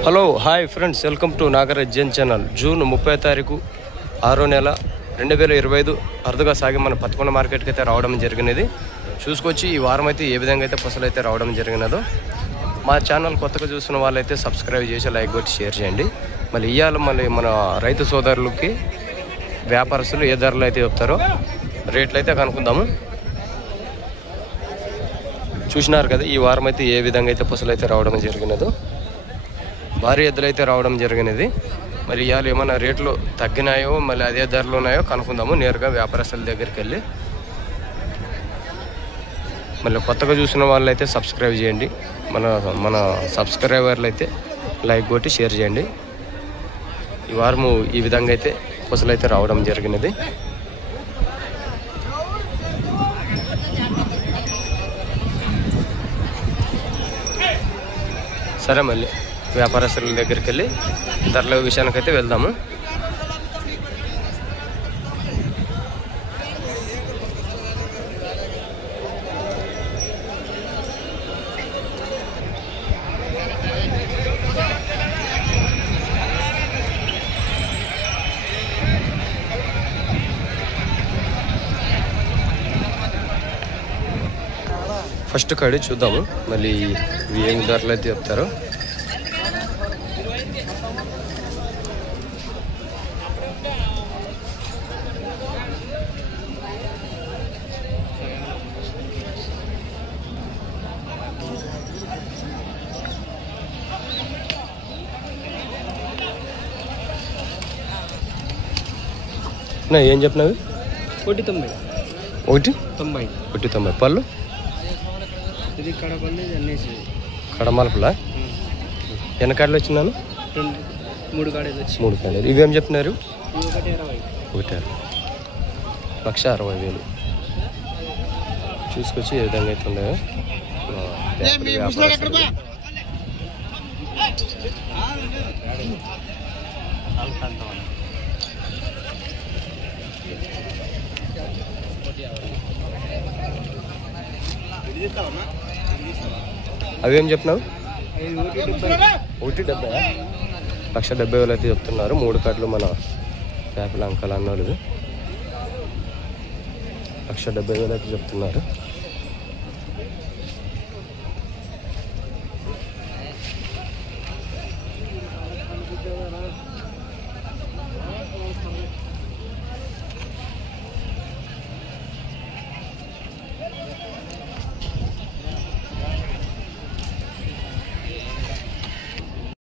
Hello hi friends, welcome to Nagaraj Jain channel. June 30 తారీఖు 6వ నెల 2025 అరుదుగా సాగి మన పత్తికొండ మార్కెట్కి అయితే రావడం జరిగినది. చూసుకొచ్చి ఈ వారం అయితే ఏ విధంగా అయితే పసులు అయితే రావడం జరిగినదో మా ఛానల్ కొత్తగా చూస్తున్న వాళ్ళైతే సబ్స్క్రైబ్ చేసి లైక్ కొట్టి షేర్ చేయండి. మళ్ళీ మళ్ళీ మన రైతు సోదరులకి వ్యాపారస్తులు ఏ ధరలు అయితే చెప్తారో రేట్లు అయితే కనుక్కుందాము. చూసినారు కదా ఈ వారం అయితే ఏ విధంగా అయితే పసులు అయితే రావడం జరిగినదో, భారీ ఎద్దులు అయితే రావడం జరిగినది. మరి ఇవాళ ఏమైనా రేట్లు తగ్గినాయో మళ్ళీ అదే ధరలు ఉన్నాయో కనుక్కుందాము నేరుగా వ్యాపారస్తుల దగ్గరికి వెళ్ళి. మళ్ళీ కొత్తగా చూసిన వాళ్ళు అయితే సబ్స్క్రైబ్ చేయండి. మన సబ్స్క్రైబర్లు అయితే లైక్ కొట్టి షేర్ చేయండి. ఈ వారము ఈ విధంగా అయితే పసులు అయితే రావడం జరిగినది. సరే, మళ్ళీ వ్యాపారస్తుల దగ్గరికి వెళ్ళి ధరల విషయానికైతే వెళ్దాము. ఫస్ట్ కాడి చూద్దాము, మళ్ళీ ఇవి ఏమి ధరలు అయితే చెప్తారో. ఏం చెప్పినవి? 190 పళ్ళు ఇది కడపల్లి అన్నేసి కడమలుపులా ఎన్నకాడలు వచ్చినాను 3 కాడలు. ఇవేం చెప్పినారు? 1,20,000. 1,60,000. చూసుకొచ్చి ఏ విధంగా అయితే ఉన్నాయో అవేం చెప్పినావు? 1,70,000. 1,70,000 అయితే చెప్తున్నారు. 3 కార్డులు మన చేపల అంకల్ అన్నారు. 1,70,000 అయితే చెప్తున్నారు.